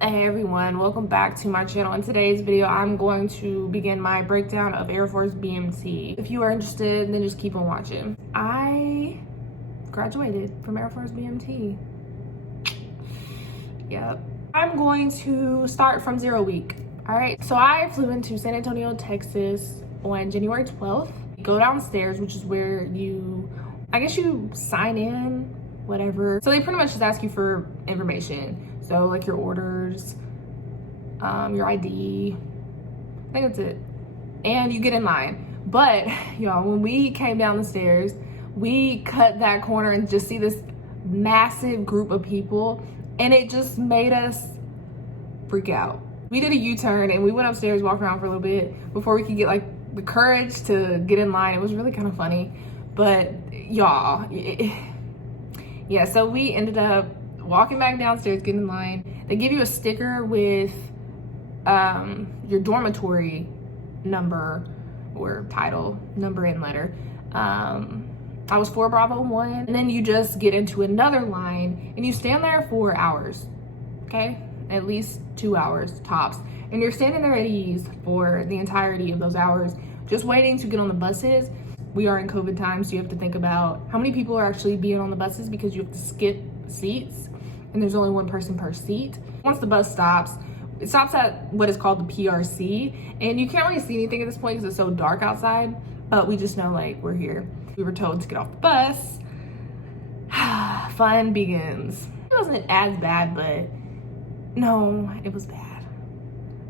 Hey everyone, welcome back to my channel. In today's video, I'm going to begin my breakdown of Air Force BMT. If you are interested, then just keep on watching. I graduated from Air Force BMT. Yep. I'm going to start from 0 week. All right, so I flew into San Antonio, Texas on January 12th. You go downstairs, which is where you sign in, whatever. So they pretty much just ask you for information. So like your orders, your ID, I think that's it. And you get in line. But y'all, when we came down the stairs, we cut that corner and just see this massive group of people, and it just made us freak out. We did a U-turn and we went upstairs, walked around for a little bit before we could get like the courage to get in line. It was really kind of funny, but y'all, yeah, so we ended up walking back downstairs, getting in line. They give you a sticker with your dormitory number or title, number and letter. I was 4 Bravo 1, and then you just get into another line and you stand there for hours, okay? At least 2 hours tops. And you're standing there at ease for the entirety of those hours, just waiting to get on the buses. We are in COVID times, so you have to think about how many people are actually being on the buses because you have to skip seats, and there's only 1 person per seat. Once the bus stops, it stops at what is called the PRC, and you can't really see anything at this point because it's so dark outside, but we just know like we're here. We were told to get off the bus. Fun begins. It wasn't as bad, but no, it was bad.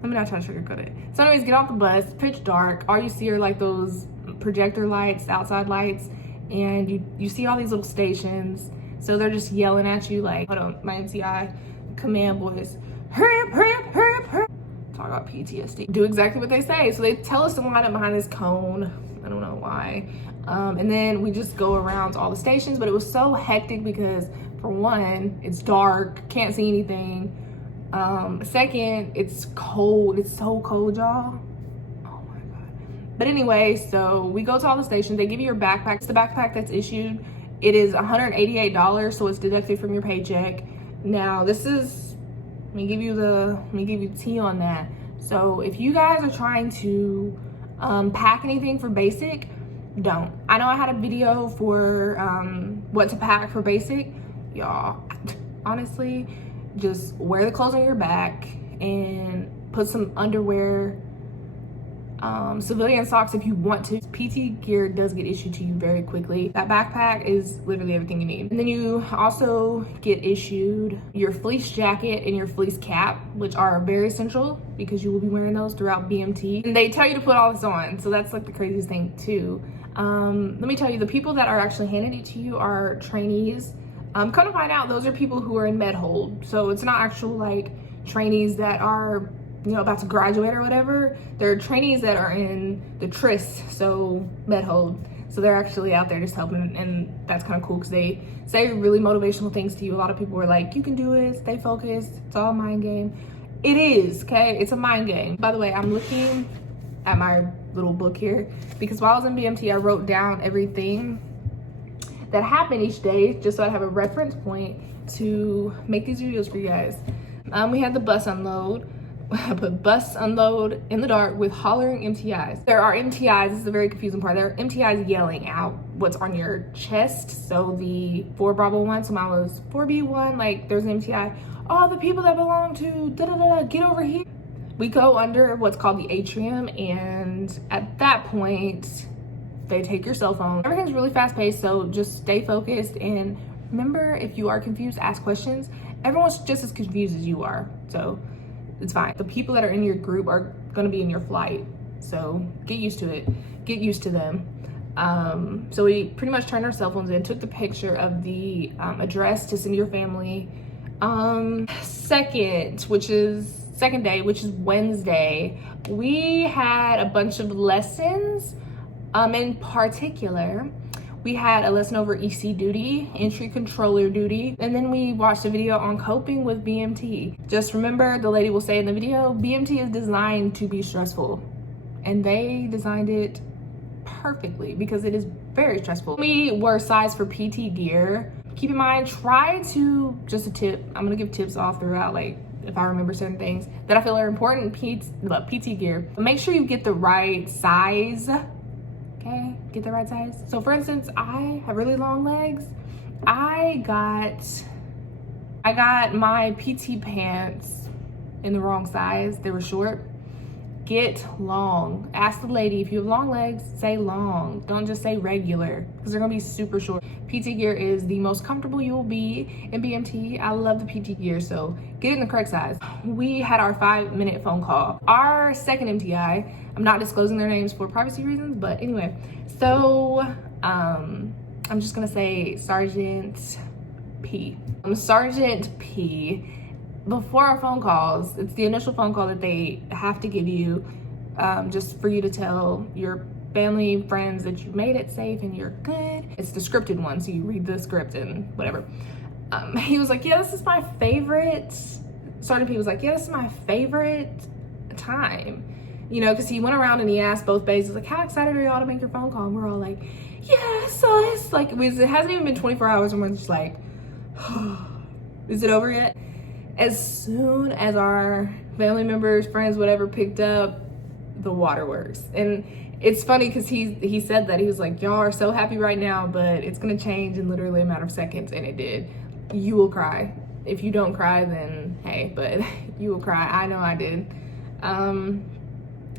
Let me not try to sugarcoat it. So anyways, get off the bus, pitch dark. All you see are like those projector lights, outside lights, and you see all these little stations. So they're just yelling at you like, hold on, my MTI command voice, hurry up, hurry up, hurry up, hurry up. Talk about PTSD. Do exactly what they say. So they tell us to line up behind this cone. I don't know why. And then we just go around to all the stations, but it was so hectic because for one, it's dark, can't see anything. Second, it's cold. It's so cold, y'all. Oh my God. But anyway, so we go to all the stations. They give you your backpack. It's the backpack that's issued. It is $188, so it's deducted from your paycheck. Now, this is, let me give you tea on that. So if you guys are trying to pack anything for basic, don't. I know I had a video for what to pack for basic. Y'all, honestly, just wear the clothes on your back and put some underwear, civilian socks if you want to. PT gear does get issued to you very quickly. That backpack is literally everything you need. And then you also get issued your fleece jacket and your fleece cap, which are very essential because you will be wearing those throughout BMT. And they tell you to put all this on, so that's like the craziest thing too. Let me tell you, the people that are actually handing it to you are trainees. Come to find out, those are people who are in med hold. So it's not actual like trainees that are, you know, about to graduate or whatever. They're trainees that are in the TRIS, so med hold. So they're actually out there just helping, and that's kind of cool because they say really motivational things to you. A lot of people were like, you can do it, stay focused, it's all a mind game. It is, okay? It's a mind game. By the way, I'm looking at my little book here because while I was in BMT, I wrote down everything that happened each day just so I have a reference point to make these videos for you guys. We had the bus unload. I put bus unload in the dark with hollering MTIs. There are MTIs, this is a very confusing part. There are MTIs yelling out what's on your chest. So the 4 Bravo 1, so mine was 4B1, like there's an MTI. All the people that belong to da-da-da, get over here. We go under what's called the atrium, and at that point, they take your cell phone. Everything's really fast paced, so just stay focused. And remember, if you are confused, ask questions. Everyone's just as confused as you are, so it's fine. The people that are in your group are gonna be in your flight, so get used to it. Get used to them. So we pretty much turned our cell phones in, took the picture of the address to send your family. Second day, which is Wednesday, we had a bunch of lessons. In particular, we had a lesson over EC duty, entry controller duty, and then we watched a video on coping with BMT. Just remember, the lady will say in the video, BMT is designed to be stressful, and they designed it perfectly because it is very stressful. We were sized for PT gear. Keep in mind, try to, just a tip, I'm gonna give tips all throughout, like if I remember certain things that I feel are important PT gear. Make sure you get the right size, okay? Get the right size. So for instance, I have really long legs. I got my PT pants in the wrong size. They were short. Get long. Ask the lady, if you have long legs, say long. Don't just say regular, because they're gonna be super short. PT gear is the most comfortable you will be in BMT. I love the PT gear, so get it in the correct size. We had our 5-minute phone call. Our second MTI, I'm not disclosing their names for privacy reasons, but anyway. So, I'm just gonna say Sergeant P. Sergeant P. Before our phone calls, it's the initial phone call that they have to give you, just for you to tell your family, friends that you made it safe and you're good. It's the scripted one, so you read the script and whatever. He was like, yeah, this is my favorite. Sergeant P was like, yeah, this is my favorite time. You know, because he went around and he asked both bases, like, how excited are y'all to make your phone call? And we're all like, yes, us. Like, it hasn't even been 24 hours and we're just like, is it over yet? As soon as our family members, friends, whatever picked up, the waterworks. And it's funny because he said that. He was like, y'all are so happy right now, but it's gonna change in literally a matter of seconds, and it did. You will cry. If you don't cry, then hey, but you will cry. I know I did.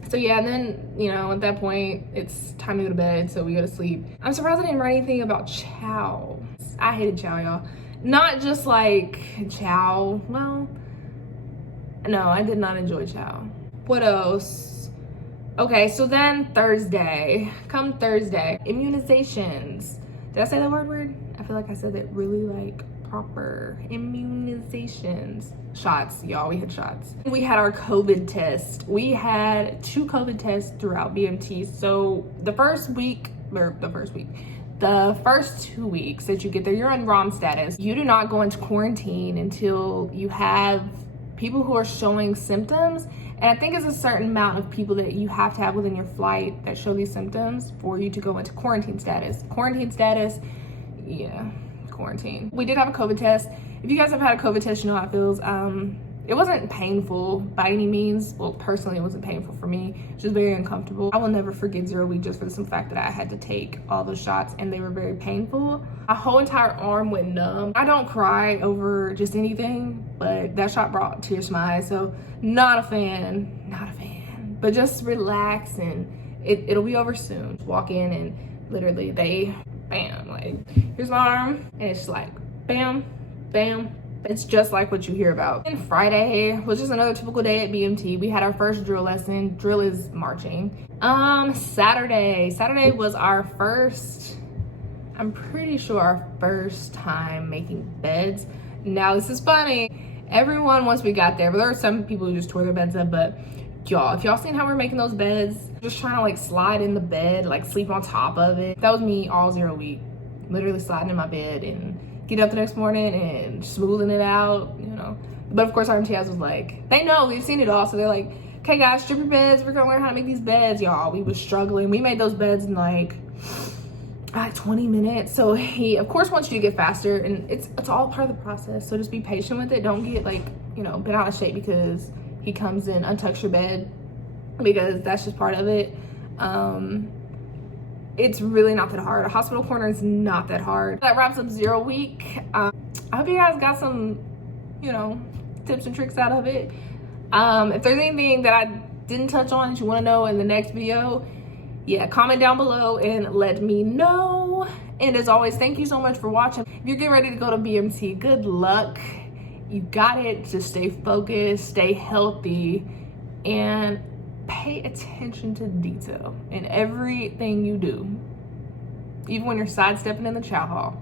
So yeah, and then, you know, at that point, it's time to go to bed, so we go to sleep. I'm surprised I didn't write anything about chow. I hated chow, y'all. Not just like chow. Well, no, I did not enjoy chow. What else? Okay, so then come Thursday, immunizations. Did I say that word? I feel like I said it really like proper. Immunizations. Shots, y'all, we had shots. We had our COVID test. We had 2 COVID tests throughout BMT. So the first 2 weeks that you get there, you're on ROM status. You do not go into quarantine until you have people who are showing symptoms. And I think it's a certain amount of people that you have to have within your flight that show these symptoms for you to go into quarantine status. Yeah, quarantine. We did have a COVID test. If you guys have had a COVID test, you know how it feels. It wasn't painful by any means. Well, personally, it wasn't painful for me. It was just very uncomfortable. I will never forget 0 week just for the simple fact that I had to take all those shots and they were very painful. My whole entire arm went numb. I don't cry over just anything, but that shot brought tears to my eyes. So not a fan, but just relax and it'll be over soon. Walk in and literally they, bam, like here's my arm and it's like bam, bam. It's just like what you hear about. And Friday was just another typical day at BMT. We had our first drill lesson. Drill is marching. Saturday was our first, I'm pretty sure our first time making beds. Now this is funny. Everyone, once we got there, but there were some people who just tore their beds up, but y'all, if y'all seen how we're making those beds, just trying to like slide in the bed, like sleep on top of it. That was me all 0 week, literally sliding in my bed and get up the next morning and smoothing it out, you know. But of course our MTIs was like, they know, we've seen it all, so they're like, okay guys, strip your beds, we're gonna learn how to make these beds, y'all. We was struggling. We made those beds in like 20 minutes. So he of course wants you to get faster, and it's all part of the process, so just be patient with it. Don't get like, you know, bent out of shape because he comes in, untouched your bed, because that's just part of it. It's really not that hard. A hospital corner is not that hard. That wraps up 0 week. I hope you guys got some, you know, tips and tricks out of it. If there's anything that I didn't touch on that you want to know in the next video, yeah, comment down below and let me know. And as always, thank you so much for watching. If you're getting ready to go to BMT, good luck. You got it. Just stay focused, stay healthy, and pay attention to detail in everything you do, even when you're sidestepping in the chow hall.